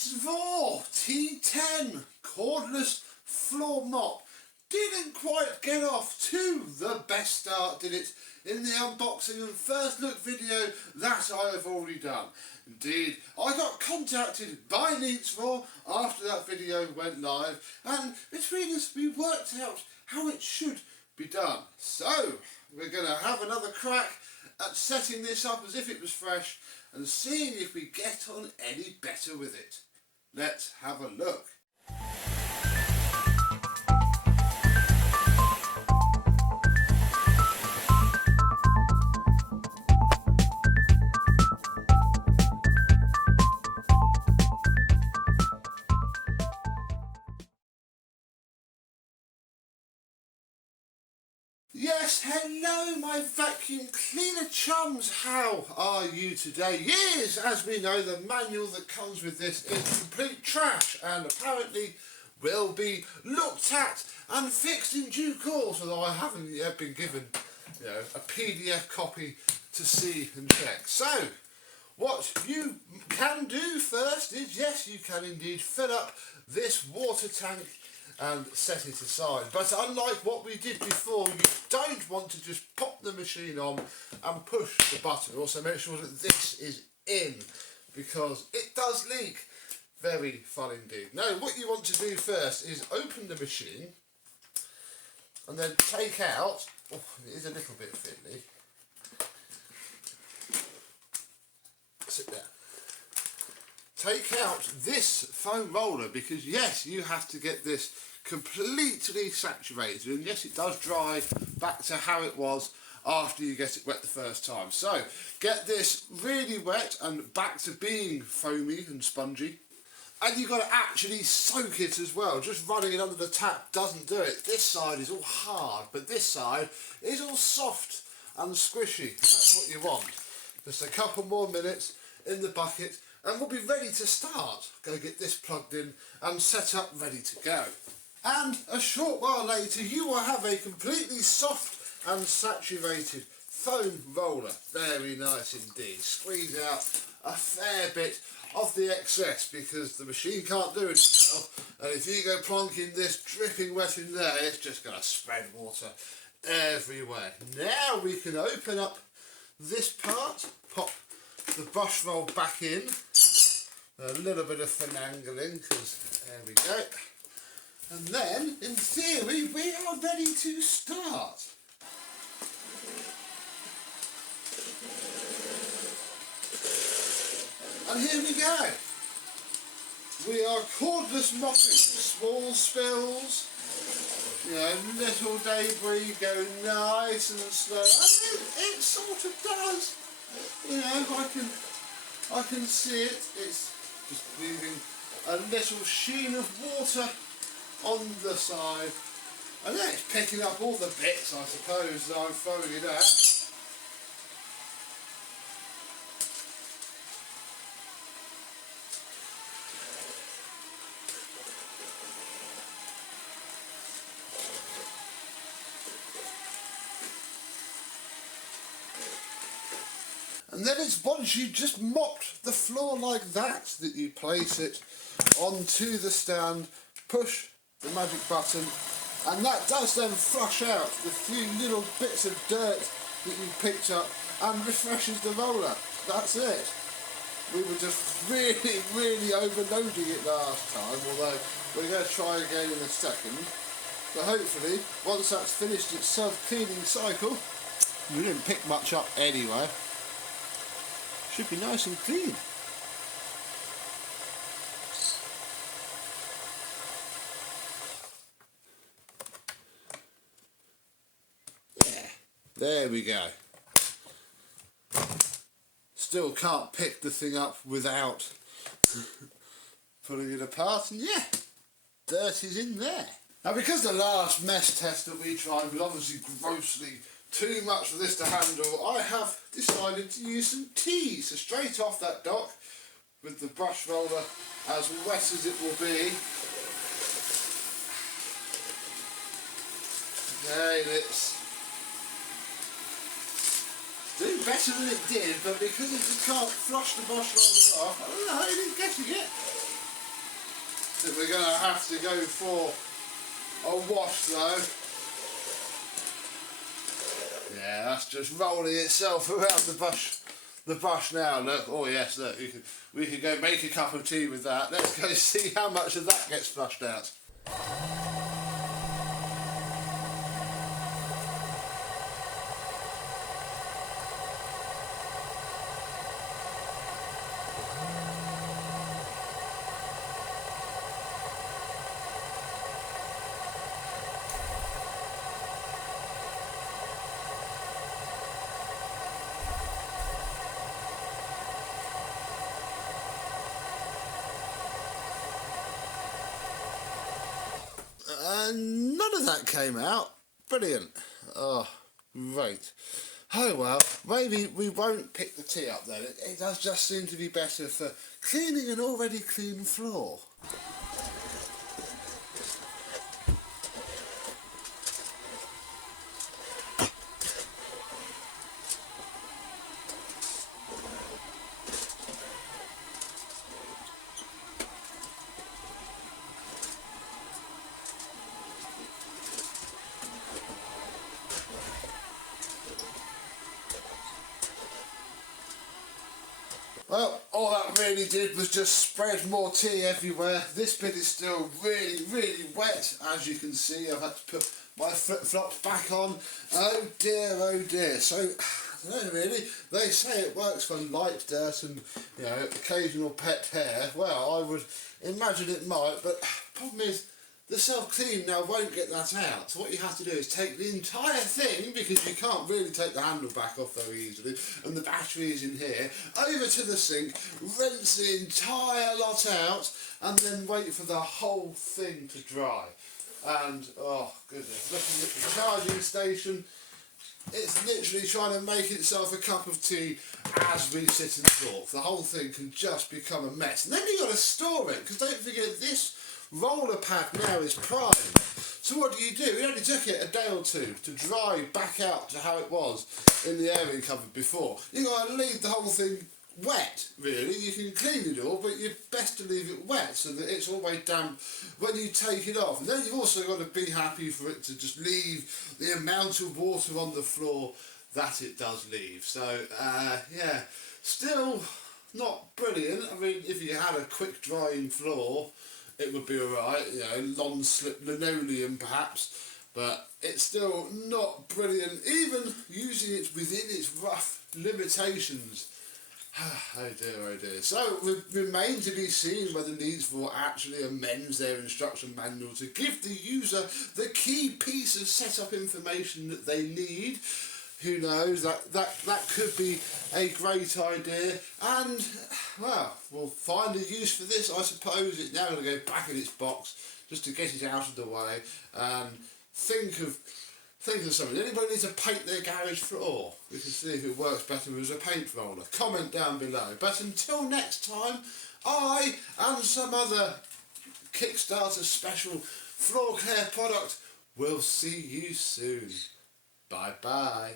Neatsvor T10 cordless floor mop didn't quite get off to the best start, did it, in the unboxing and first look video that I have already done. Indeed, I got contacted by Neatsvor after that video went live, and between us we worked out how it should be done. So we're going to have another crack at setting this up as if it was fresh and seeing if we get on any better with it. Let's have a look. Yes, hello my vacuum cleaner chums, how are you today? Yes, as we know, the manual that comes with this is complete trash and apparently will be looked at and fixed in due course, although I haven't yet been given a PDF copy to see and check. So, what you can do first is, yes, you can indeed fill up this water tank and set it aside. But unlike what we did before, you don't want to just pop the machine on and push the button. Also make sure that this is in, because it does leak. Very fun indeed. Now what you want to do first is open the machine and then take out, oh, it is a little bit fiddly. Sit there. Take out this foam roller, because yes, you have to get this completely saturated, and yes, it does dry back to how it was after you get it wet the first time. So get this really wet and back to being foamy and spongy, and you've got to actually soak it as well. Just running it under the tap doesn't do it. This side is all hard, but this side is all soft and squishy. That's what you want. Just a couple more minutes in the bucket and we'll be ready to start. Go get this plugged in and set up, ready to go. And a short while later you will have a completely soft and saturated foam roller. Very nice indeed. Squeeze out a fair bit of the excess because the machine can't do it itself, and if you go plonking this dripping wet in there, it's just going to spread water everywhere. Now we can open up this part, pop the brush roll back in, a little bit of finagling, because there we go. And then, in theory, we are ready to start. And here we go. We are cordless mopping. Small spills, little debris going nice and slow. And it sort of does. I can see it. It's just leaving a little sheen of water on the side, and then it's picking up all the bits, I suppose, that I'm throwing it at. And then it's once you just mopped the floor like that you place it onto the stand, push the magic button, and that does then flush out the few little bits of dirt that you picked up and refreshes the roller. That's it. We were just really overloading it last time, although we're going to try again in a second. But hopefully, once that's finished its self-cleaning cycle, we didn't pick much up anyway, should be nice and clean. There we go. Still can't pick the thing up without pulling it apart, and yeah, dirt is in there. Now, because the last mess test that we tried was obviously grossly too much for this to handle, I have decided to use some tea. So straight off that dock with the brush roller as wet as it will be. Again, it's doing better than it did, but because it just can't flush the brush roller off, I don't know how it is getting it. that we're going to have to go for a wash though. Yeah, that's just rolling itself around the brush now. Look, oh yes, look, we can go make a cup of tea with that. Let's go see how much of that gets flushed out. None of that came out. Brilliant. Oh, great. Oh well, maybe we won't pick the tea up then. It does just seem to be better for cleaning an already clean floor. Well, all that really did was just spread more tea everywhere. This bit is still really, really wet, as you can see. I've had to put my flip-flops back on. Oh dear, oh dear. So, I don't know really. They say it works for light dirt and, you know, occasional pet hair. Well, I would imagine it might, but problem is, the self-clean now won't get that out. So what you have to do is take the entire thing, because you can't really take the handle back off very easily, and the battery is in here, over to the sink, rinse the entire lot out, and then wait for the whole thing to dry. And, oh goodness, looking at the charging station, it's literally trying to make itself a cup of tea as we sit and talk. The whole thing can just become a mess. And then you've got to store it, because don't forget this roller pad now is primed. So what do? It only took it a day or two to dry back out to how it was in the airing cupboard before. You've got to leave the whole thing wet, really. You can clean it all, but you're best to leave it wet so that it's always damp when you take it off. And then you've also got to be happy for it to just leave the amount of water on the floor that it does leave. So, yeah, still not brilliant. I mean, if you had a quick drying floor, it would be alright, you know, non-slip linoleum perhaps, but it's still not brilliant, even using it within its rough limitations. Oh dear, oh dear. So, it remains to be seen whether Neatsvor actually amends their instruction manual to give the user the key piece of setup information that they need. Who knows, that could be a great idea, and, well, we'll find a use for this, I suppose. It's now going to go back in its box, just to get it out of the way, and think of something. Anybody needs to paint their garage floor? We can see if it works better as a paint roller. Comment down below. But until next time, I and some other Kickstarter special floor care product will see you soon. Bye bye.